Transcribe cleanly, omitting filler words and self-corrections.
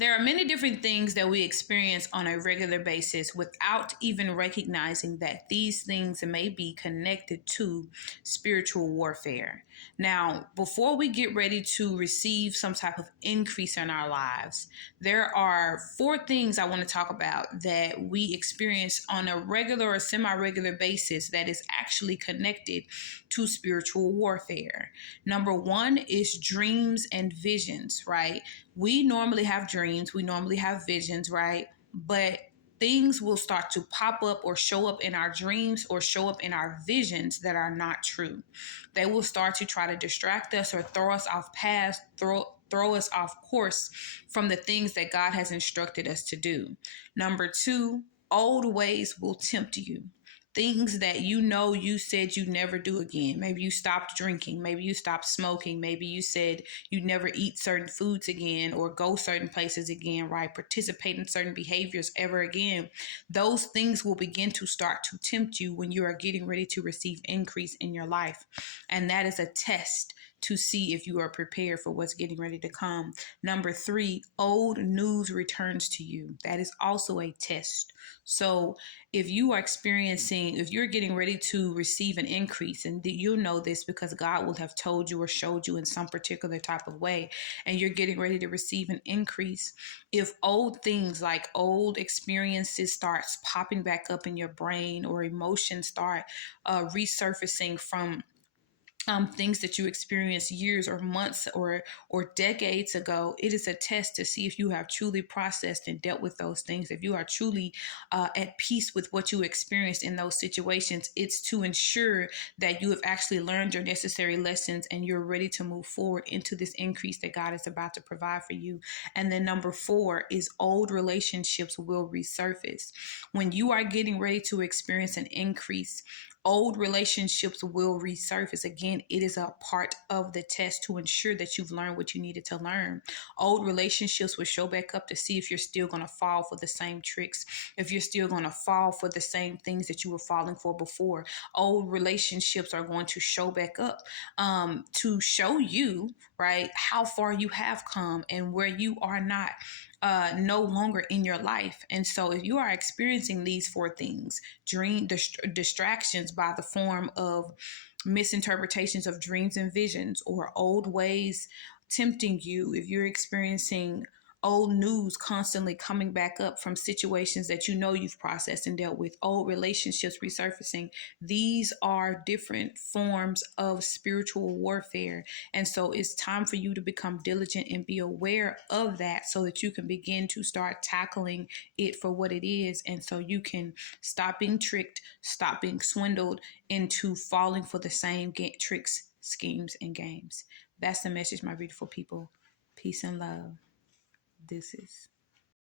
There are many different things that we experience on a regular basis without even recognizing that these things may be connected to spiritual warfare. Now, before we get ready to receive some type of increase in our lives, there are four things I want to talk about that we experience on a regular or semi regular basis that is actually connected to spiritual warfare. Number one is dreams and visions, right? We normally have dreams, we normally have visions, right? But things will start to pop up or show up in our dreams or show up in our visions that are not true. They will start to try to distract us or throw us off path, throw us off course from the things that God has instructed us to do. Number two, old ways will tempt you. Things that you said you never do again. Maybe you stopped drinking. Maybe you stopped smoking. Maybe you said you never eat certain foods again or go certain places again, right? Participate in certain behaviors ever again. Those things will begin to start to tempt you when you are getting ready to receive increase in your life. And that is a test to see if you are prepared for what's getting ready to come. Number three, old news returns to you. That is also a test. So if you're getting ready to receive an increase, and you'll know this because God will have told you or showed you in some particular type of way, and you're getting ready to receive an increase, if old things like old experiences starts popping back up in your brain or emotions start resurfacing from things that you experienced years or months or decades ago, it is a test to see if you have truly processed and dealt with those things. If you are truly at peace with what you experienced in those situations, it's to ensure that you have actually learned your necessary lessons and you're ready to move forward into this increase that God is about to provide for you. And then number four is old relationships will resurface. When you are getting ready to experience an increase, old relationships will resurface. Again, it is a part of the test to ensure that you've learned what you needed to learn. Old relationships will show back up to see if you're still going to fall for the same tricks, if you're still going to fall for the same things that you were falling for before. Old relationships are going to show back up to show you, right, how far you have come and where you are not no longer in your life. And so if you are experiencing these four things, distractions by the form of misinterpretations of dreams and visions or old ways tempting you, if you're experiencing old news constantly coming back up from situations that you've processed and dealt with, old relationships resurfacing, these are different forms of spiritual warfare. And so it's time for you to become diligent and be aware of that so that you can begin to start tackling it for what it is. And so you can stop being tricked, stop being swindled into falling for the same tricks, schemes, and games. That's the message, my beautiful people. Peace and love. Deuces.